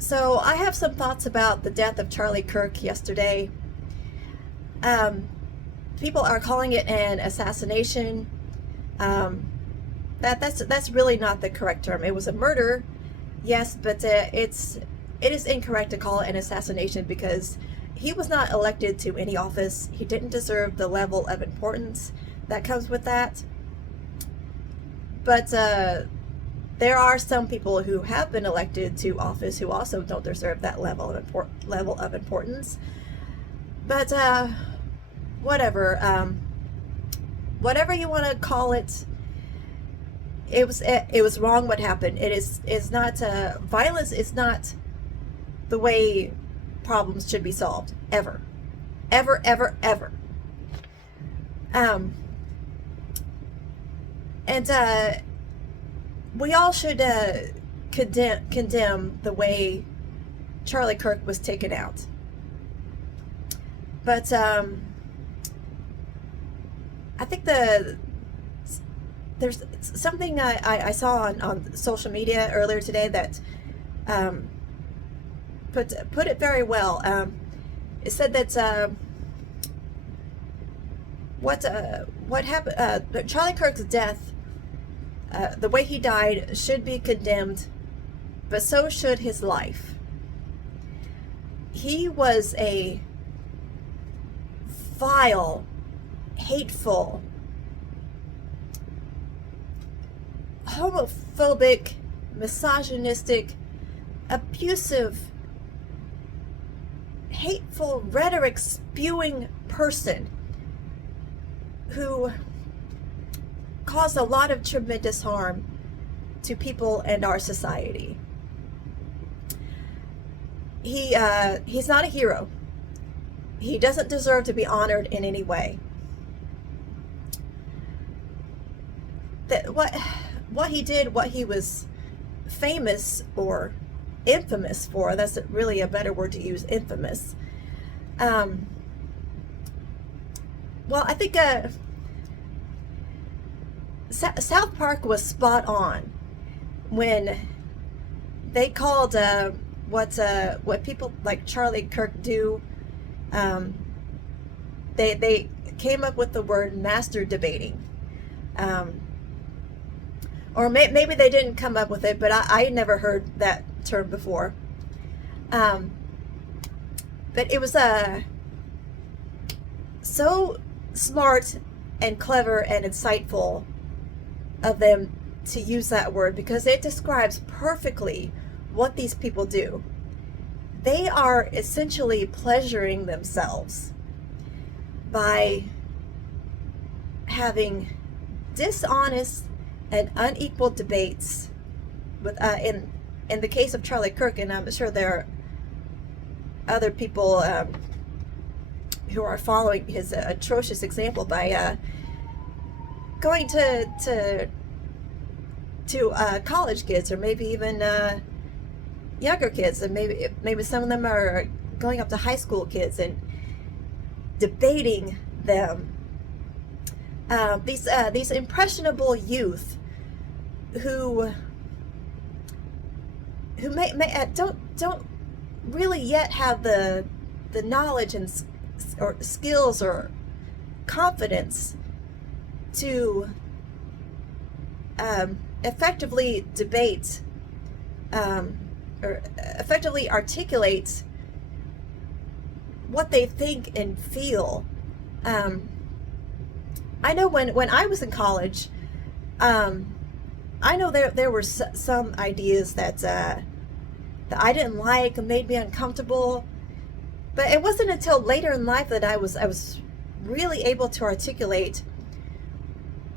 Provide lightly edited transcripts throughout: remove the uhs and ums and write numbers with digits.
So I have some thoughts about the death of Charlie Kirk yesterday. Um, People are calling it an assassination. Um, that's really not the correct term. It was a murder, yes, but it is incorrect to call it an assassination because he was not elected to any office. He didn't deserve the level of importance that comes with that. But there are some people who have been elected to office who also don't deserve that level of importance. But whatever, whatever you want to call it, it was wrong what happened. Is not violence is not the way problems should be solved ever, ever, ever, ever. Um, and we all should condemn the way Charlie Kirk was taken out. But I think there's something I saw on social media earlier today that um, put it very well. It said that what happened, Charlie Kirk's death, the way he died should be condemned, but so should his life. He was a vile, hateful, homophobic, misogynistic, abusive, hateful, rhetoric spewing person who caused a lot of tremendous harm to people and our society. He's not a hero. He doesn't deserve to be honored in any way. That what he did, what he was famous or infamous for, that's really a better word to use, infamous. Well, I think South Park was spot on when they called what people like Charlie Kirk do. They came up with the word master debating. Or maybe they didn't come up with it, but I never heard that term before. But it was so smart and clever and insightful of them to use that word because it describes perfectly what these people do. They are essentially pleasuring themselves by having dishonest and unequal debates with in the case of Charlie Kirk, and I'm sure there are other people who are following his atrocious example by going to college kids, or maybe even younger kids, and maybe some of them are going up to high school kids and debating them. These impressionable youth who don't really yet have the knowledge and or skills or confidence to effectively debate or effectively articulate what they think and feel. I know when I was in college, I know there were some ideas that I didn't like and made me uncomfortable, but it wasn't until later in life that I was really able to articulate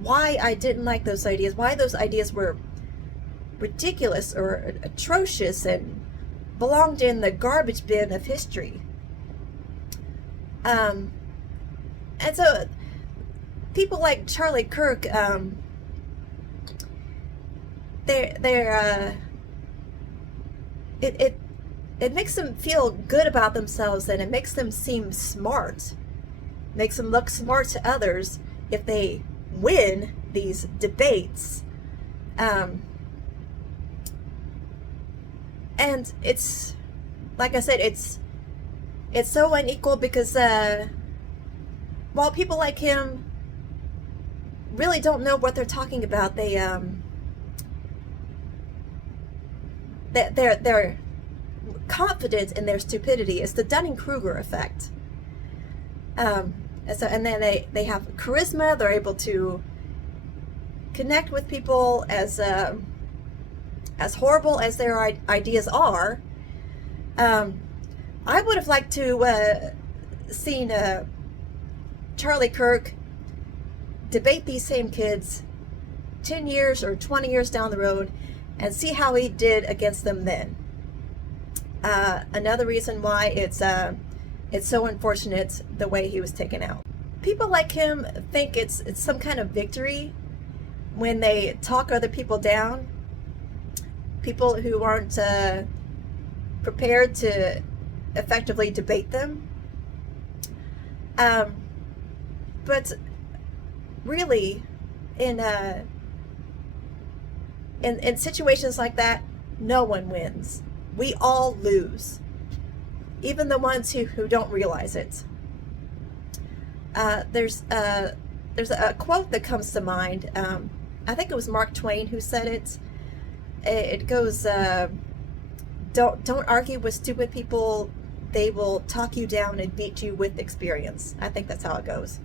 why I didn't like those ideas, why those ideas were ridiculous or atrocious and belonged in the garbage bin of history. And so people like Charlie Kirk, it makes them feel good about themselves, and it makes them seem smart, makes them look smart to others if they win these debates. And it's, like I said, it's so unequal because while people like him really don't know what they're talking about, they're confident in their stupidity. It's the Dunning-Kruger effect. And then they have charisma. They're able to connect with people as horrible as their ideas are. I would have liked to seen Charlie Kirk debate these same kids 10 years or 20 years down the road and see how he did against them then. Another reason why it's so unfortunate the way he was taken out. People like him think it's some kind of victory when they talk other people down. People who aren't prepared to effectively debate them. But really, in situations like that, no one wins. We all lose, even the ones who don't realize it. There's a quote that comes to mind. I think it was Mark Twain who said it. It goes, "Don't argue with stupid people. They will talk you down and beat you with experience." I think that's how it goes.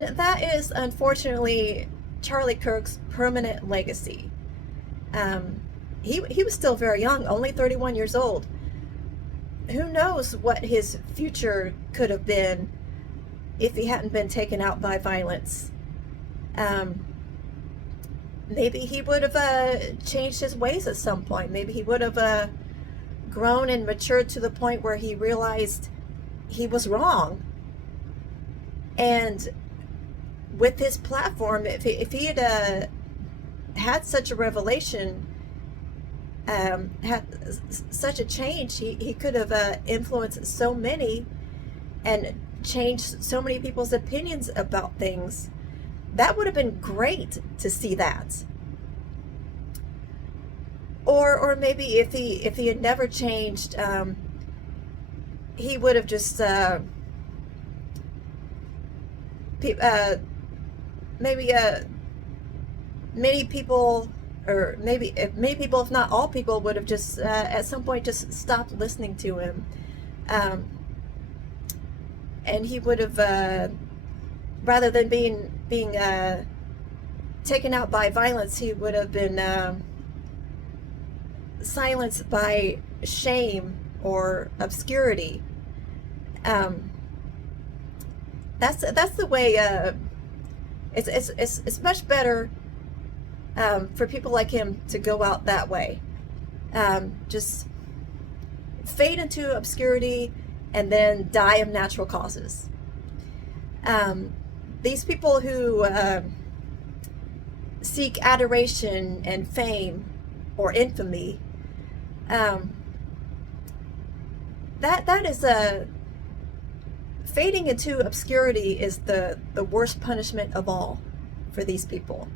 That is unfortunately Charlie Kirk's permanent legacy. He was still very young, only 31 years old. Who knows what his future could have been if he hadn't been taken out by violence. Maybe he would have changed his ways at some point. Maybe he would have grown and matured to the point where he realized he was wrong. And with his platform, if he had had such a revelation, had such a change, he could have influenced so many and changed so many people's opinions about things. That would have been great to see that. Or maybe if he had never changed, he would have just maybe many people, or maybe many people, if not all people, would have just at some point just stopped listening to him, and he would have, rather than being taken out by violence, he would have been silenced by shame or obscurity. That's the way. It's much better for people like him to go out that way. Just fade into obscurity and then die of natural causes. These people who seek adoration and fame or infamy, that is fading into obscurity is the worst punishment of all for these people.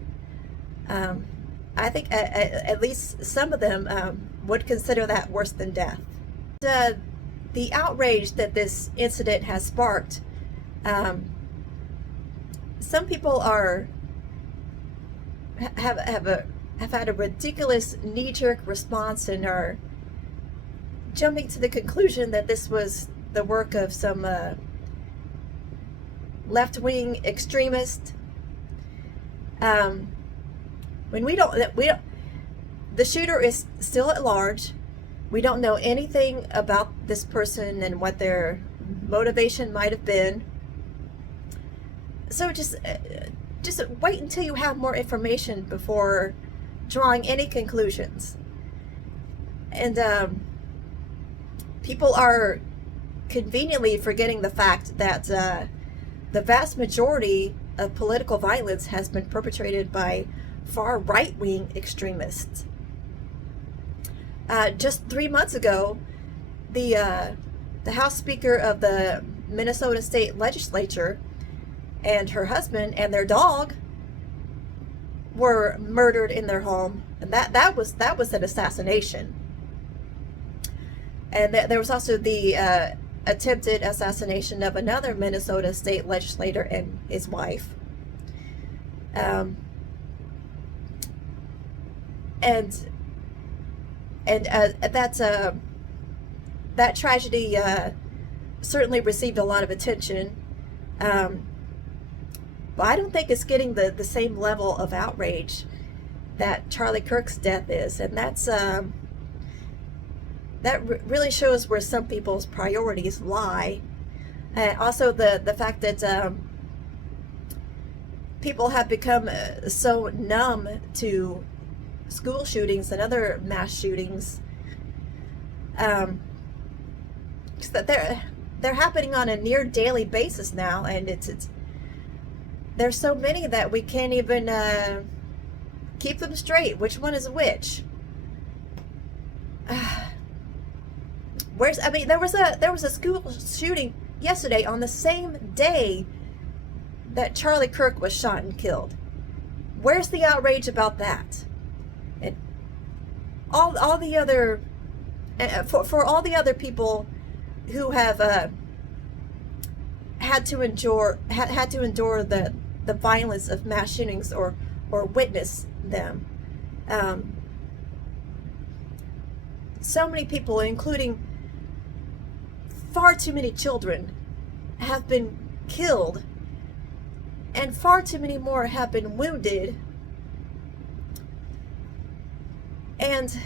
I think at least some of them would consider that worse than death. The outrage that this incident has sparked, some people have had a ridiculous knee-jerk response and are jumping to the conclusion that this was the work of some left-wing extremist. When we don't, the shooter is still at large. We don't know anything about this person and what their motivation might have been. So just wait until you have more information before drawing any conclusions. And people are conveniently forgetting the fact that the vast majority of political violence has been perpetrated by far right-wing extremists. Just 3 months ago, the House Speaker of the Minnesota State Legislature and her husband and their dog were murdered in their home, and that was an assassination. And there was also the attempted assassination of another Minnesota state legislator and his wife. Um, and that tragedy certainly received a lot of attention, but I don't think it's getting the same level of outrage that Charlie Kirk's death is, and really shows where some people's priorities lie. Also, the fact that people have become so numb to school shootings and other mass shootings, that they're happening on a near daily basis now, and it's there's so many that we can't even keep them straight. Which one is which? There was a school shooting yesterday on the same day that Charlie Kirk was shot and killed. Where's the outrage about that? And all the other for all the other people who have had to endure the violence of mass shootings or witness them. So many people, including far too many children, have been killed, and far too many more have been wounded. And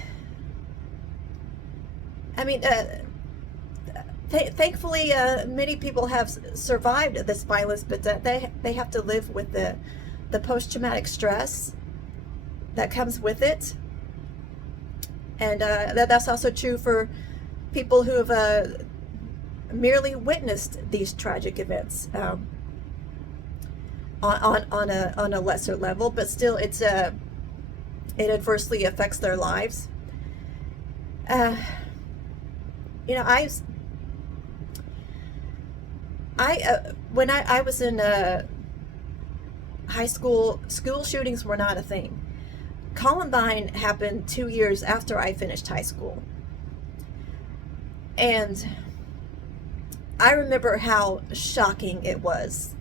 thankfully, many people have survived this violence, but they have to live with the post-traumatic stress that comes with it. And that's also true for people who have merely witnessed these tragic events on a lesser level, but still it adversely affects their lives. When I was in high school, school shootings were not a thing. Columbine happened 2 years after I finished high school. And I remember how shocking it was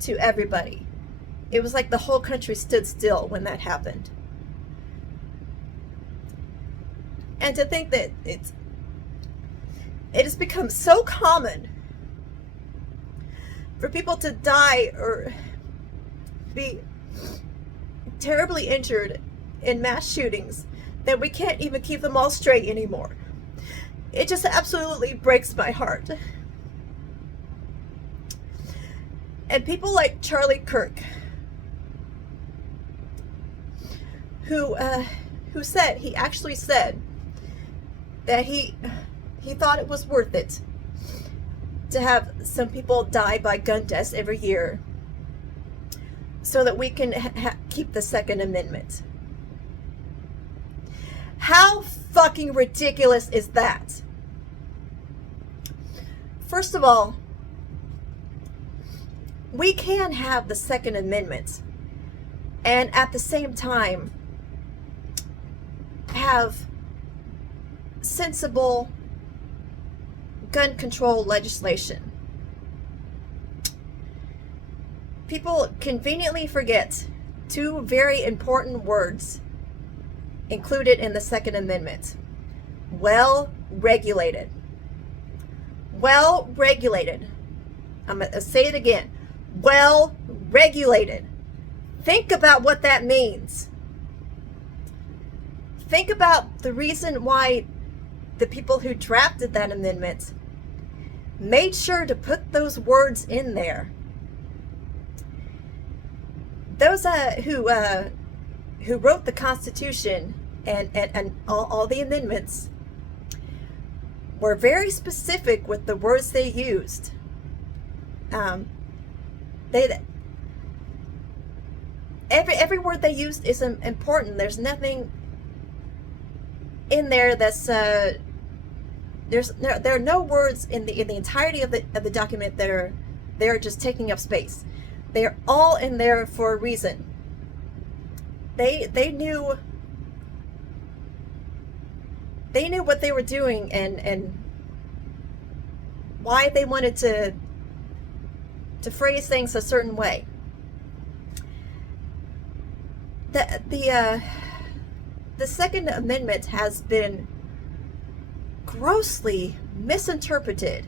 to everybody. It was like the whole country stood still when that happened. And to think that it has become so common for people to die or be terribly injured in mass shootings that we can't even keep them all straight anymore. It just absolutely breaks my heart. And people like Charlie Kirk, who actually said that he thought it was worth it to have some people die by gun deaths every year so that we can keep the Second Amendment. How fucking ridiculous is that? First of all, we can have the Second Amendment and at the same time have sensible gun control legislation. People conveniently forget two very important words included in the Second Amendment. Well regulated. Well regulated. I'm going to say it again. Well regulated. Think about what that means. Think about the reason why the people who drafted that amendment made sure to put those words in there. Those who wrote the Constitution and all the amendments were very specific with the words they used. Every word they used is important. There's nothing in there that's there are no words in the entirety of the document that are just taking up space. They are all in there for a reason. They knew They knew what they were doing and why they wanted to phrase things a certain way. The Second Amendment has been grossly misinterpreted.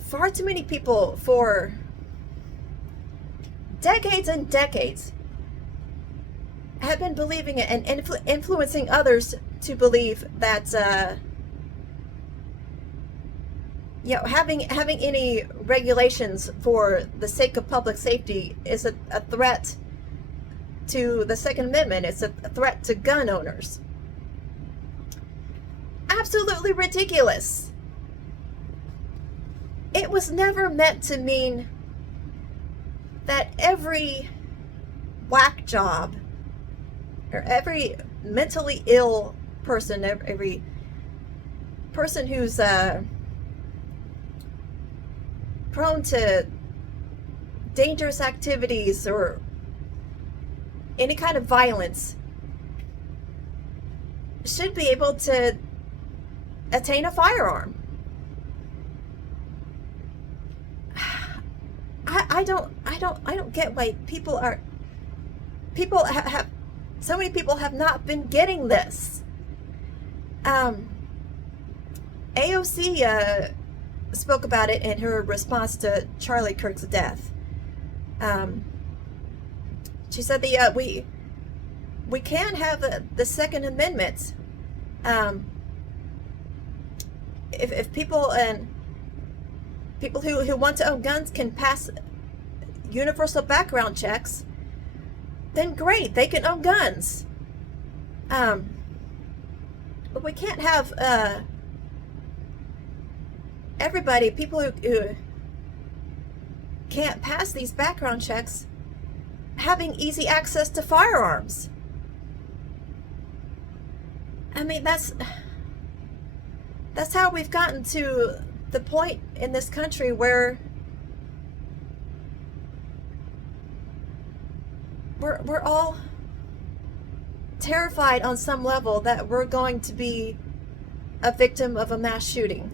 Far too many people for decades and decades have been believing it and influencing others to believe that having any regulations for the sake of public safety is a threat to the Second Amendment. It's a threat to gun owners. Absolutely ridiculous. It was never meant to mean that every whack job or every mentally ill person, every person who's prone to dangerous activities or any kind of violence should be able to attain a firearm. I don't get why so many people have not been getting this. AOC spoke about it in her response to Charlie Kirk's death. She said we can have the Second Amendment if people who want to own guns can pass universal background checks, then great, they can own guns. But we can't have everybody, people who can't pass these background checks, having easy access to firearms. I mean, that's how we've gotten to the point in this country where we're all terrified on some level that we're going to be a victim of a mass shooting.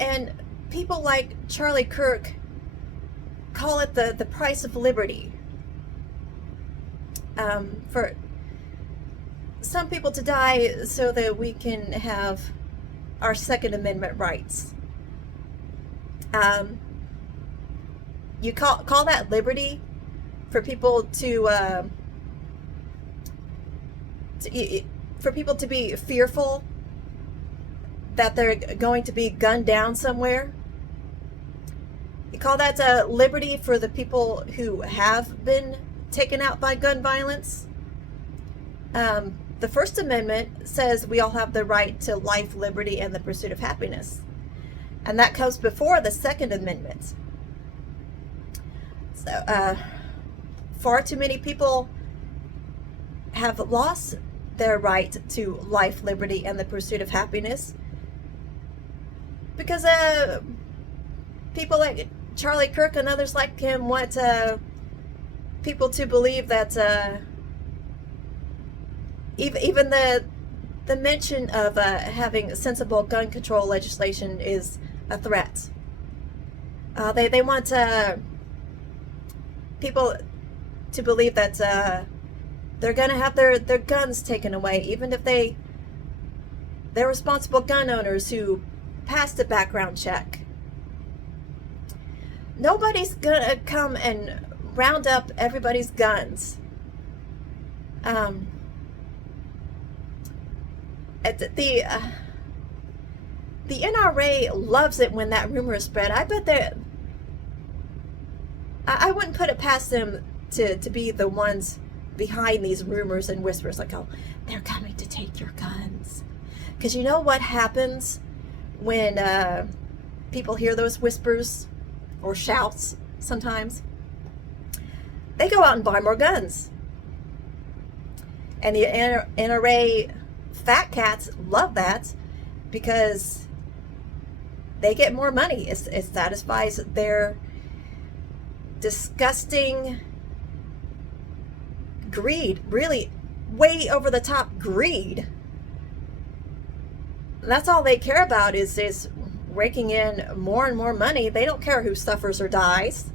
And people like Charlie Kirk call it the price of liberty. For some people to die so that we can have our Second Amendment rights. You call that liberty for people to be fearful that they're going to be gunned down somewhere? You call that liberty for the people who have been taken out by gun violence? The First Amendment says we all have the right to life, liberty, and the pursuit of happiness. And that comes before the Second Amendment. So, far too many people have lost their right to life, liberty, and the pursuit of happiness because people like Charlie Kirk and others like him want people to believe that even the mention of having sensible gun control legislation is a threat. They want people to believe that they're going to have their guns taken away, even if they're responsible gun owners who passed a background check. Nobody's going to come and round up everybody's guns. The NRA loves it when that rumor is spread. I bet I wouldn't put it past them to be the ones behind these rumors and whispers like, oh, they're coming to take your guns. Because you know what happens when people hear those whispers or shouts sometimes? They go out and buy more guns. And the NRA fat cats love that because they get more money. It satisfies their disgusting greed, really way over the top greed. That's all they care about is raking in more and more money. They don't care who suffers or dies.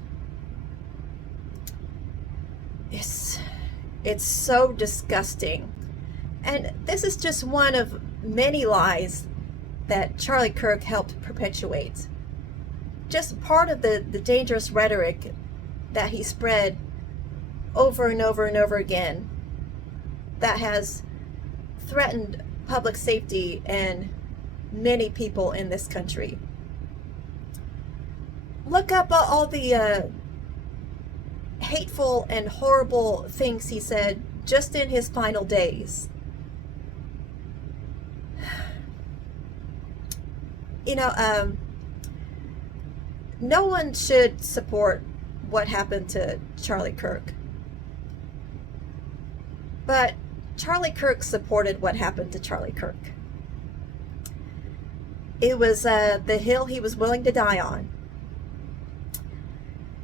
It's so disgusting. And this is just one of many lies that Charlie Kirk helped perpetuate. Just part of the dangerous rhetoric that he spread over and over and over again that has threatened public safety and many people in this country. Look up all the hateful and horrible things he said just in his final days. You know, no one should support what happened to Charlie Kirk. But Charlie Kirk supported what happened to Charlie Kirk. It was the hill he was willing to die on.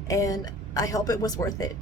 And I hope it was worth it.